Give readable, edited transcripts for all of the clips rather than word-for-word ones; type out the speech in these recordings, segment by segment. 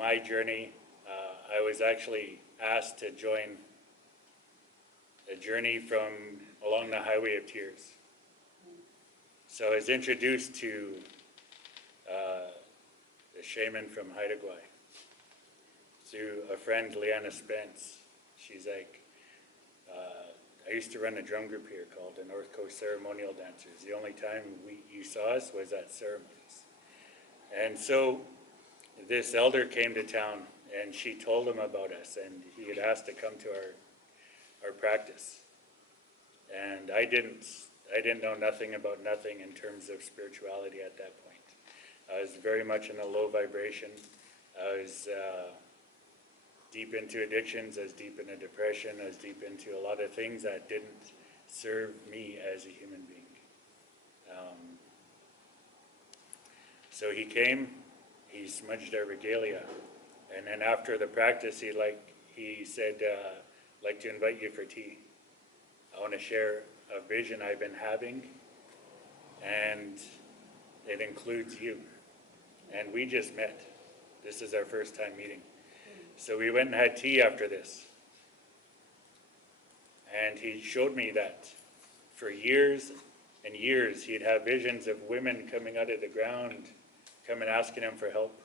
my journey. I was actually asked to join a journey from along the Highway of Tears. So I was introduced to the shaman from Haida Gwaii through a friend, Leanna Spence. She's like, I used to run a drum group here called the North Coast Ceremonial Dancers. The only time you saw us was at ceremonies. And so this elder came to town and she told him about us, and he had asked to come to our practice. And I didn't know nothing about nothing in terms of spirituality at that point. I was very much in a low vibration. I was deep into addictions, I was deep into depression, I was deep into a lot of things that didn't serve me as a human being. So he came, he smudged our regalia, and then after the practice, he said, I'd like to invite you for tea. I want to share a vision I've been having, and it includes you. And we just met. This is our first time meeting. So we went and had tea after this. And he showed me that for years and years, he'd have visions of women coming out of the ground, come and asking him for help.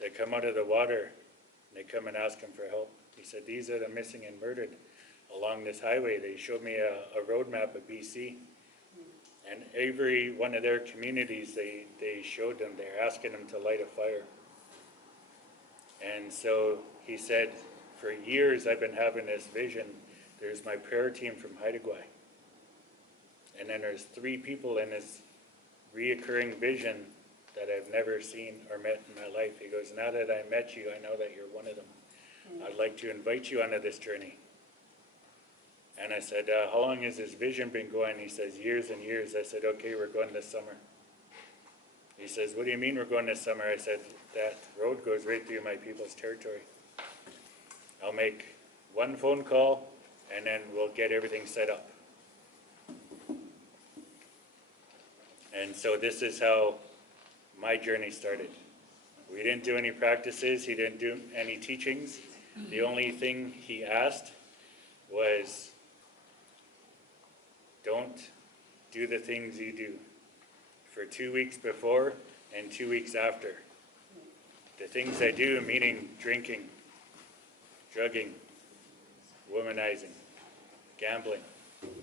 They come out of the water, and they come and ask him for help. He said, these are the missing and murdered along this highway. They showed me a road map of BC. And every one of their communities, they showed them, they're asking them to light a fire. And so he said, for years I've been having this vision. There's my prayer team from Haida Gwaii. And then there's 3 people in this reoccurring vision that I've never seen or met in my life. He goes, now that I met you, I know that you're one of them. I'd like to invite you onto this journey. And I said, how long has this vision been going? He says, years and years. I said, okay, we're going this summer. He says, what do you mean we're going this summer? I said, that road goes right through my people's territory. I'll make one phone call and then we'll get everything set up. And so this is how my journey started. We didn't do any practices. He didn't do any teachings. The only thing he asked was, don't do the things you do for 2 weeks before and 2 weeks after. The things I do, meaning drinking, drugging, womanizing, gambling.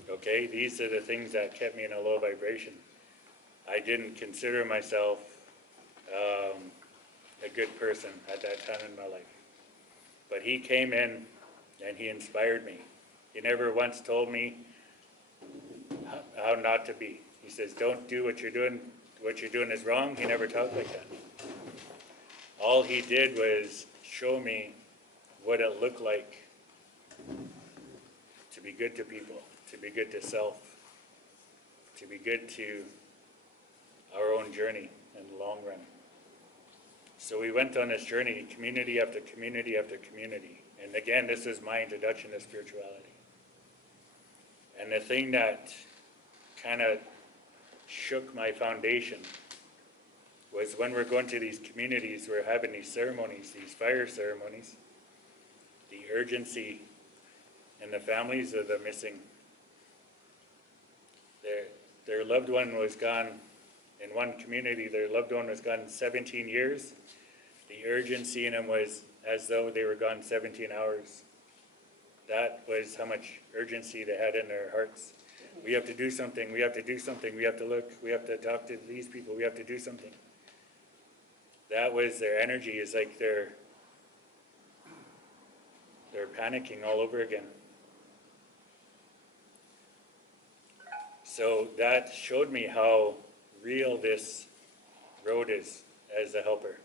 Okay, these are the things that kept me in a low vibration. I didn't consider myself a good person at that time in my life. But he came in and he inspired me. He never once told me how not to be. He says, don't do what you're doing. What you're doing is wrong. He never talked like that. All he did was show me what it looked like to be good to people, to be good to self, to be good to our own journey in the long run. So we went on this journey, community after community after community. And again, this is my introduction to spirituality. And the thing that kind of shook my foundation was when we're going to these communities, we're having these ceremonies, these fire ceremonies, the urgency in the families of the missing. Their loved one was gone. In one community, their loved one was gone 17 years. The urgency in them was as though they were gone 17 hours. That was how much urgency they had in their hearts. We have to do something, we have to do something, we have to look, we have to talk to these people, we have to do something. That was their energy, is like they're panicking all over again. So that showed me how real this road is as a helper.